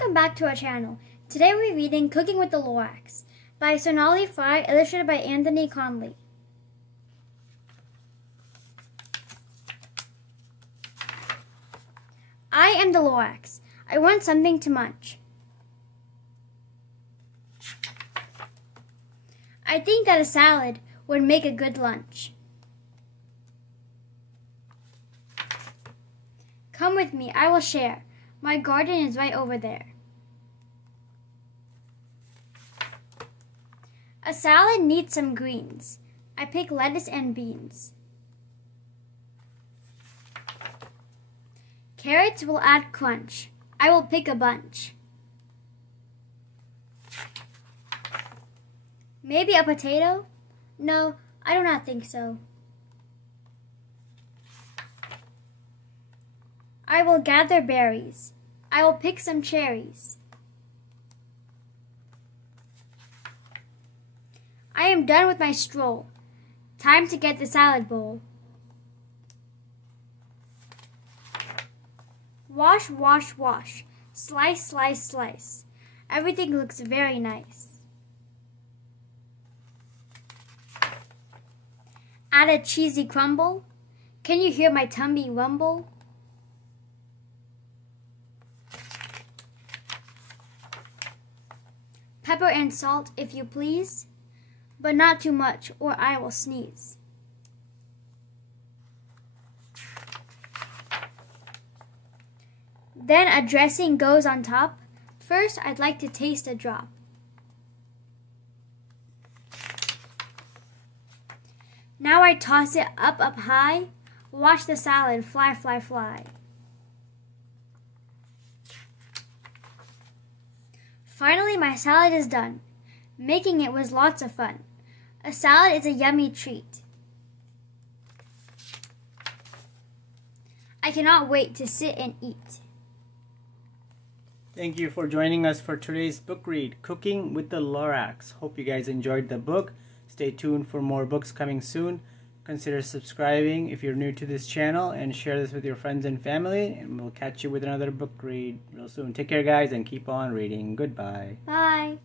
Welcome back to our channel. Today we're reading Cooking with the LORAX by Sonali Fry, illustrated by Conley. I am the LORAX. I want something to munch. I think that a salad would make a good lunch. Come with me, I will share. My garden is right over there. A salad needs some greens. I pick lettuce and beans. Carrots will add crunch. I will pick a bunch. Maybe a potato? No, I do not think so. I will gather berries. I will pick some cherries. I am done with my stroll. Time to get the salad bowl. Wash, wash, wash. Slice, slice, slice. Everything looks very nice. Add a cheesy crumble. Can you hear my tummy rumble? Pepper and salt, if you please, but not too much, or I will sneeze. Then a dressing goes on top. First, I'd like to taste a drop. Now I toss it up high. Watch the salad fly, fly, fly. Finally, my salad is done. Making it was lots of fun. A salad is a yummy treat. I cannot wait to sit and eat. Thank you for joining us for today's book read, Cooking with the LORAX. Hope you guys enjoyed the book. Stay tuned for more books coming soon. Consider subscribing if you're new to this channel and share this with your friends and family. And we'll catch you with another book read real soon. Take care, guys, and keep on reading. Goodbye. Bye.